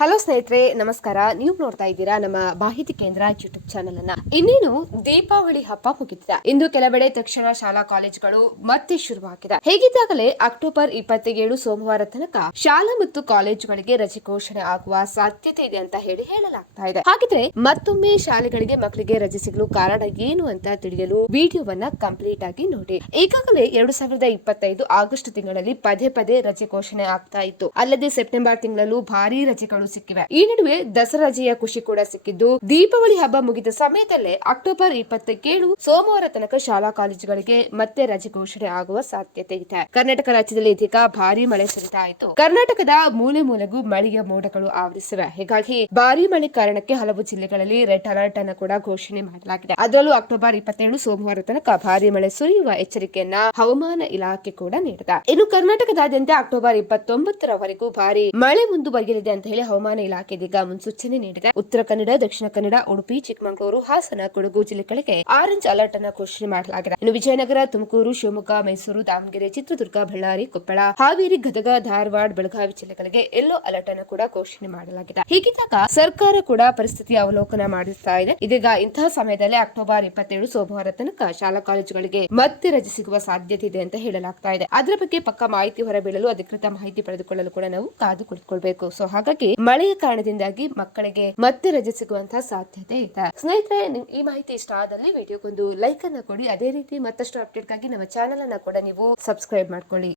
Hello ಸ್ನೇಹಿತರೆ, ನಮಸ್ಕಾರ. ನೀವು ನೋಡ್ತಾ ಇದ್ದೀರಾ ನಮ್ಮ ಮಾಹಿತಿ ಕೇಂದ್ರ ಯೂಟ್ಯೂಬ್ ಚಾನೆಲ್ ಅನ್ನ. ಇನ್ನೇನು ದೀಪಾವಳಿ ಹಬ್ಬ ಮುಗಿದಿದೆ. ಇಂದು ಕೆಲವೆಡೆ ತಕ್ಷಣ ಶಾಲಾ ಕಾಲೇಜುಗಳು ಮತ್ತೆ ಶುರುವಾಗಿದೆ. ಹೇಗಿದ್ದಾಗಲೇ ಅಕ್ಟೋಬರ್ 27 ಸೋಮವಾರ ತನಕ ಶಾಲಾ ಮತ್ತು ಕಾಲೇಜುಗಳಿಗೆ ರಜೆ ಘೋಷಣೆ ಆಗುವ ಸಾಧ್ಯತೆ ಇದೆ ಅಂತ ಹೇಳಲಾಗ್ತಾ ಇದೆ. ಹಾಗಿದ್ರೆ ಮತ್ತೊಮ್ಮೆ ಶಾಲೆಗಳಿಗೆ ಮಕ್ಕಳಿಗೆ ರಜೆ ಸಿಗಲು ಕಾರಣ ಏನು ಅಂತ ತಿಳಿಯಲು ವಿಡಿಯೋವನ್ನ ಕಂಪ್ಲೀಟ್ ಆಗಿ ನೋಡಿ. ಈಗಾಗಲೇ 2025 ಆಗಸ್ಟ್ ತಿಂಗಳಲ್ಲಿ ಪದೇ ಪದೇ ರಜೆ ಘೋಷಣೆ ಆಗ್ತಾ ಇತ್ತು. ಅಲ್ಲದೆ ಸೆಪ್ಟೆಂಬರ್ ತಿಂಗಳಲ್ಲೂ ಭಾರಿ ರಜೆಗಳು ಸಿಕ್ಕಿವೆ. ಈ ನಡುವೆ ದಸರಾ ರಜೆಯ ಖುಷಿ ಕೂಡ ಸಿಕ್ಕಿದ್ದು, ದೀಪಾವಳಿ ಹಬ್ಬ ಮುಗಿದ ಸಮಯದಲ್ಲೇ ಅಕ್ಟೋಬರ್ 27 ಸೋಮವಾರ ತನಕ ಶಾಲಾ ಕಾಲೇಜುಗಳಿಗೆ ಮತ್ತೆ ರಜೆ ಘೋಷಣೆ ಆಗುವ ಸಾಧ್ಯತೆ ಇದೆ. ಕರ್ನಾಟಕ ರಾಜ್ಯದಲ್ಲಿ ಇದೀಗ ಭಾರಿ ಮಳೆ ಸುರಿತಾ ಇತ್ತು. ಕರ್ನಾಟಕದ ಮೂಲೆ ಮೂಲೆಗೂ ಮಳೆಯ ಮೋಡಗಳು ಆವರಿಸಿವೆ. ಹೀಗಾಗಿ ಭಾರಿ ಮಳೆ ಕಾರಣಕ್ಕೆ ಹಲವು ಜಿಲ್ಲೆಗಳಲ್ಲಿ ರೆಡ್ ಅಲರ್ಟ್ ಅನ್ನು ಕೂಡ ಘೋಷಣೆ ಮಾಡಲಾಗಿದೆ. ಅದರಲ್ಲೂ ಅಕ್ಟೋಬರ್ 27 ಸೋಮವಾರ ತನಕ ಭಾರಿ ಮಳೆ ಸುರಿಯುವ ಎಚ್ಚರಿಕೆಯನ್ನ ಹವಾಮಾನ ಇಲಾಖೆ ಕೂಡ ನೀಡಿದೆ. ಇನ್ನು ಕರ್ನಾಟಕದಾದ್ಯಂತ ಅಕ್ಟೋಬರ್ 29ರವರೆಗೂ ಭಾರಿ ಮಳೆ ಮುಂದುವರಿಯಲಿದೆ ಅಂತ ಹೇಳಿ ಹವಾಮಾನ ಇಲಾಖೆ ಇದೀಗ ಮುನ್ಸೂಚನೆ ನೀಡಿದೆ. ಉತ್ತರ ಕನ್ನಡ, ದಕ್ಷಿಣ ಕನ್ನಡ, ಉಡುಪಿ, ಚಿಕ್ಕಮಗಳೂರು, ಹಾಸನ, ಕೊಡಗು ಜಿಲ್ಲೆಗಳಿಗೆ ಆರೆಂಜ್ ಅಲರ್ಟ್ ಅನ್ನು ಘೋಷಣೆ ಮಾಡಲಾಗಿದೆ. ಇನ್ನು ವಿಜಯನಗರ, ತುಮಕೂರು, ಶಿವಮೊಗ್ಗ, ಮೈಸೂರು, ದಾವಣಗೆರೆ, ಚಿತ್ರದುರ್ಗ, ಬಳ್ಳಾರಿ, ಕೊಪ್ಪಳ, ಹಾವೇರಿ, ಗದಗ, ಧಾರವಾಡ, ಬೆಳಗಾವಿ ಜಿಲ್ಲೆಗಳಿಗೆ ಯೆಲ್ಲೋ ಅಲರ್ಟ್ ಅನ್ನು ಕೂಡ ಘೋಷಣೆ ಮಾಡಲಾಗಿದೆ. ಹೀಗಿದ್ದಾಗ ಸರ್ಕಾರ ಕೂಡ ಪರಿಸ್ಥಿತಿ ಅವಲೋಕನ ಮಾಡುತ್ತಾ ಇದೆ. ಇದೀಗ ಇಂತಹ ಸಮಯದಲ್ಲಿ ಅಕ್ಟೋಬರ್ 27 ಸೋಮವಾರ ತನಕ ಶಾಲಾ ಕಾಲೇಜುಗಳಿಗೆ ಮತ್ತೆ ರಜೆ ಸಿಗುವ ಸಾಧ್ಯತೆ ಇದೆ ಅಂತ ಹೇಳಲಾಗ್ತಾ ಇದೆ. ಅದರ ಬಗ್ಗೆ ಪಕ್ಕಾ ಮಾಹಿತಿ ಹೊರಬೀಳಲು, ಅಧಿಕೃತ ಮಾಹಿತಿ ಪಡೆದುಕೊಳ್ಳಲು ಕೂಡ ನಾವು ಕಾದು ಕುಳಿತುಕೊಳ್ಬೇಕು. ಸೊ ಹಾಗಾಗಿ ಮಳೆಯ ಕಾರಣದಿಂದಾಗಿ ಮಕ್ಕಳಿಗೆ ಮತ್ತೆ ರಜೆ ಸಿಗುವಂತಹ ಸಾಧ್ಯತೆ ಇದೆ. ಸ್ನೇಹಿತರೆ, ಈ ಮಾಹಿತಿ ಇಷ್ಟ ಆದಲ್ಲಿ ವಿಡಿಯೋಗೊಂದು ಲೈಕ್ ಅನ್ನು ಕೊಡಿ. ಅದೇ ರೀತಿ ಮತ್ತಷ್ಟು ಅಪ್ಡೇಟ್ಗಾಗಿ ನಮ್ಮ ಚಾನೆಲ್ ಅನ್ನ ಕೂಡ ನೀವು ಸಬ್ಸ್ಕ್ರೈಬ್ ಮಾಡ್ಕೊಳ್ಳಿ.